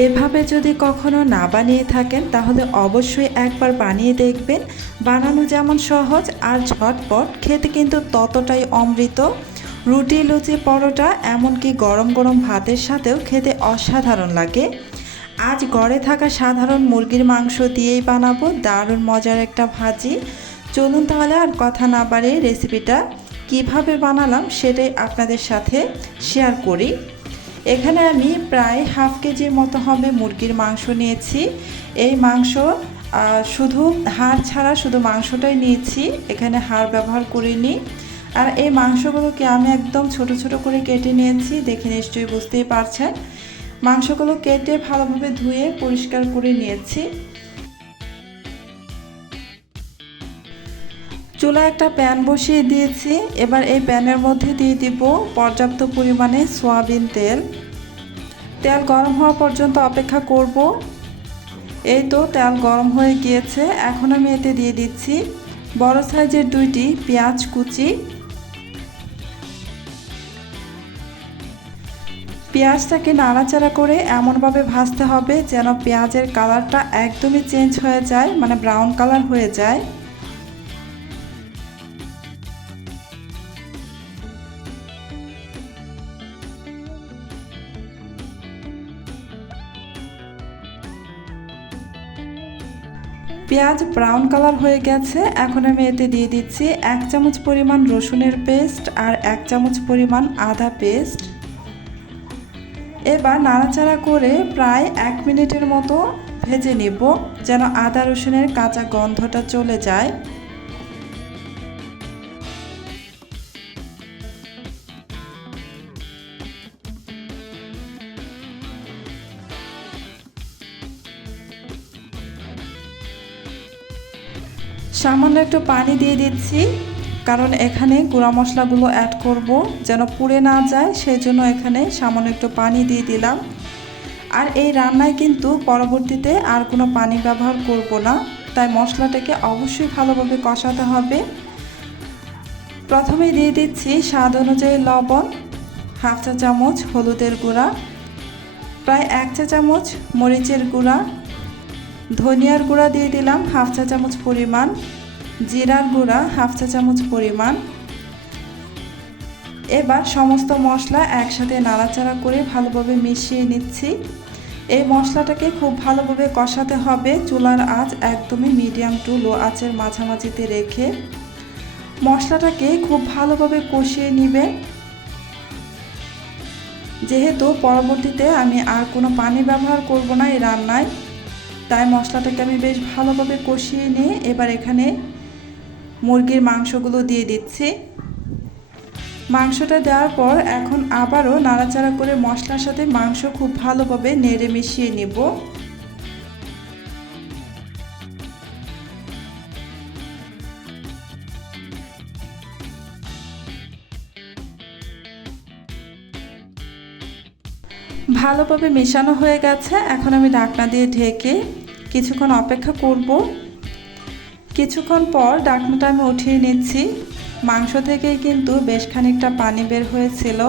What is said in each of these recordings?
এভাবে যদি কখনো না বানিয়ে থাকেন তাহলে অবশ্যই একবার বানিয়ে দেখবেন। বানানো যেমন সহজ আর ঝটপট, খেতে কিন্তু ততটাই অমৃত। রুটি, লুচি, পরোটা, এমনকি গরম গরম ভাতের সাথেও খেতে অসাধারণ লাগে। আজ ঘরে থাকা সাধারণ মুরগির মাংস দিয়েই বানাবো দারুণ মজার একটা ভাজি। চলুন তাহলে আর কথা না বাড়িয়ে রেসিপিটা কিভাবে বানালাম সেটাই আপনাদের সাথে শেয়ার করি। এখানে আমি প্রায় হাফ কেজির মতো হবে মুরগির মাংস নিয়েছি। এই মাংস শুধু হাড় ছাড়া শুধু মাংসটাই নিয়েছি, এখানে হাড় ব্যবহার করিনি। আর এই মাংসগুলোকে আমি একদম ছোট ছোট করে কেটে নিয়েছি, দেখে নিশ্চয়ই বুঝতেই পারছেন। মাংসগুলো কেটে ভালোভাবে ধুয়ে পরিষ্কার করে নিয়েছি। চুলায় একটা প্যান বসিয়ে দিয়েছি। এবার এই প্যানের মধ্যে দিয়ে দিব পর্যাপ্ত পরিমাণে সয়াবিন তেল। তেল গরম হওয়া পর্যন্ত অপেক্ষা করব। এই তো তেল গরম হয়ে গিয়েছে। এখন আমি এতে দিয়ে দিচ্ছি বড় সাইজের 2টি পেঁয়াজ কুচি। পেঁয়াজটাকে নাড়াচাড়া করে এমনভাবে ভাজতে হবে যেন পেঁয়াজের কালারটা একদমই চেঞ্জ হয়ে যায়, মানে ব্রাউন কালার হয়ে যায়। পেঁয়াজ ব্রাউন কালার হয়ে গেছে। এখন আমি এতে দিয়ে দিচ্ছি 1 চামচ পরিমাণ রসুনের পেস্ট আর 1 চামচ পরিমাণ আদা পেস্ট। এবার নাড়াচাড়া করে প্রায় 1 মিনিটের মতো ভেজে নেব যেন আদা রসুনের কাঁচা গন্ধটা চলে যায়। সামান্য একটু পানি দিয়ে দিচ্ছি, কারণ এখানে গুঁড়া মশলাগুলো অ্যাড করব, যেন পুড়ে না যায়, সেই জন্য এখানে সামান্য একটু পানি দিয়ে দিলাম। আর এই রান্নায় কিন্তু পরবর্তীতে আর কোনো পানি ব্যবহার করব না, তাই মশলাটাকে অবশ্যই ভালোভাবে কষাতে হবে। প্রথমে দিয়ে দিচ্ছি স্বাদ অনুযায়ী লবণ, হাফ চা চামচ হলুদের গুঁড়া, প্রায় 1 চা চামচ মরিচের গুঁড়া, ধনিয়ার গুঁড়া দিয়ে দিলাম হাফ চা চামচ পরিমাণ, জিরার গুঁড়া হাফ চা চামচ পরিমাণ। এবার সমস্ত মশলা একসাথে নাড়াচাড়া করে ভালোভাবে মিশিয়ে নিচ্ছি। এই মশলাটাকে খুব ভালোভাবে কষাতে হবে। চুলার আঁচ একদমই মিডিয়াম টু লো আঁচের মাঝামাঝিতে রেখে মশলাটাকে খুব ভালোভাবে কষিয়ে নেবে। যেহেতু পরবর্তীতে আমি আর কোনো পানি ব্যবহার করব না এই রান্নায়, তাই মশলাটাকে আমি বেশ ভালোভাবে কষিয়ে নিয়ে এবার এখানে মুরগির মাংসগুলো দিয়ে দিচ্ছি। মাংসটা দেওয়ার পর এখন আবারও নাড়াচাড়া করে মশলার সাথে মাংস খুব ভালোভাবে নেড়ে মিশিয়ে নেব। ভালোভাবে মেশানো হয়ে গেছে। এখন আমি ঢাকনা দিয়ে ঢেকে কিছুক্ষণ অপেক্ষা করব। কিছুক্ষণ পর ঢাকনাটা আমি উঠিয়ে নিচ্ছি। মাংস থেকেই কিন্তু বেশ খানিকটা পানি বের হয়েছিল।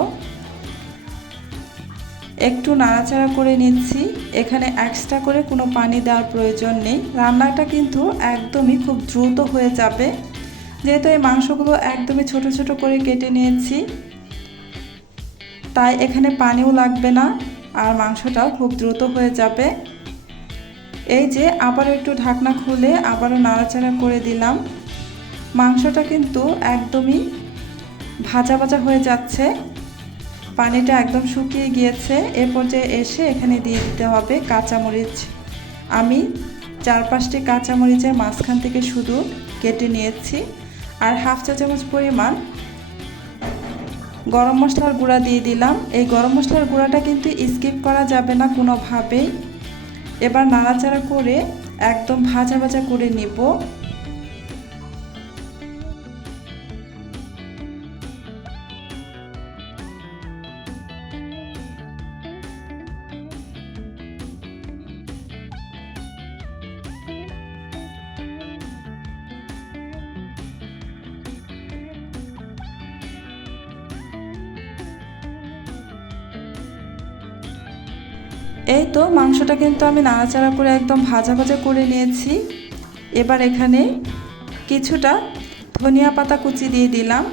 একটু নাড়াচাড়া করে নিচ্ছি। এখানে এক্সট্রা করে কোনো পানি দেওয়ার প্রয়োজন নেই। রান্নাটা কিন্তু একদমই খুব দ্রুত হয়ে যাবে, যেহেতু এই মাংসগুলো একদমই ছোট ছোট করে কেটে নিয়েছি, তাই এখানে পানিও লাগবে না আর মাংসটাও খুব দ্রুত হয়ে যাবে। এই যে আবারও একটু ঢাকনা খুলে আবারও নাড়াচাড়া করে দিলাম। মাংসটা কিন্তু একদমই ভাজা ভাজা হয়ে যাচ্ছে, পানিটা একদম শুকিয়ে গিয়েছে। এ পর্যায়ে এসে এখানে দিয়ে দিতে হবে কাঁচামরিচ। আমি 4-5টি কাঁচামরিচের মাঝখান থেকে শুধু কেটে নিয়েছি। আর হাফ চা চামচ পরিমাণ গরম মশলার গুঁড়া দিয়ে দিলাম। এই গরম মশলার গুঁড়াটা কিন্তু স্কিপ করা যাবে না কোনোভাবেই। এবার নাড়াচাড়া করে একদম ভাজা ভাজা করে নেব। এই তো মাংসটা কিন্তু আমি নাড়াচাড়া করে একদম ভাজা ভাজা করে নিয়েছি। এবার এখানে কিছুটা ধনিয়া পাতা কুচি দিয়ে দিলাম।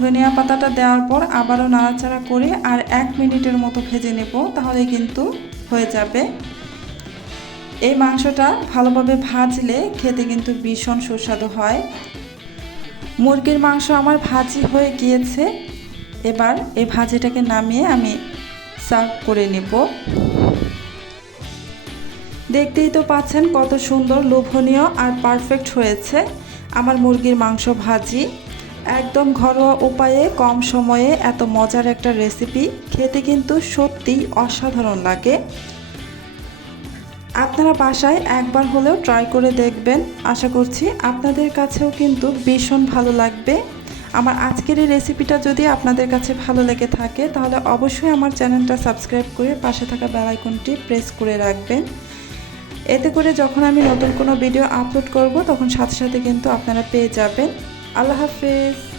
ধনিয়া পাতাটা দেওয়ার পর আবারও নাড়াচাড়া করে আর 1 মিনিটের মতো ভেজে নেব, তাহলে কিন্তু হয়ে যাবে। এই মাংসটা ভালোভাবে ভাজলে খেতে কিন্তু ভীষণ সুস্বাদু হয়। মুরগির মাংস আমার ভাজি হয়ে গিয়েছে। এবার এই ভাজিটাকে নামিয়ে আমি সার্ভ করে নেব। দেখতেই তো পাচ্ছেন কত সুন্দর, লোভনীয় আর পারফেক্ট হয়েছে আমার মুরগির মাংস ভাজি। একদম ঘরোয়া উপায়ে কম সময়ে এত মজার একটা রেসিপি, খেতে কিন্তু সত্যিই অসাধারণ লাগে। আপনারা বাসায় একবার হলেও ট্রাই করে দেখবেন, আশা করছি আপনাদের কাছেও কিন্তু ভীষণ ভালো লাগবে। আমার আজকের এই রেসিপিটা যদি আপনাদের কাছে ভালো লেগে থাকে তাহলে অবশ্যই আমার চ্যানেলটা সাবস্ক্রাইব করে পাশে থাকা বেল আইকনটি প্রেস করে রাখবেন। এতে করে যখন আমি নতুন কোনো ভিডিও আপলোড করব তখন সাথে সাথে কিন্তু আপনারা পেয়ে যাবেন। আল্লাহ হাফেজ।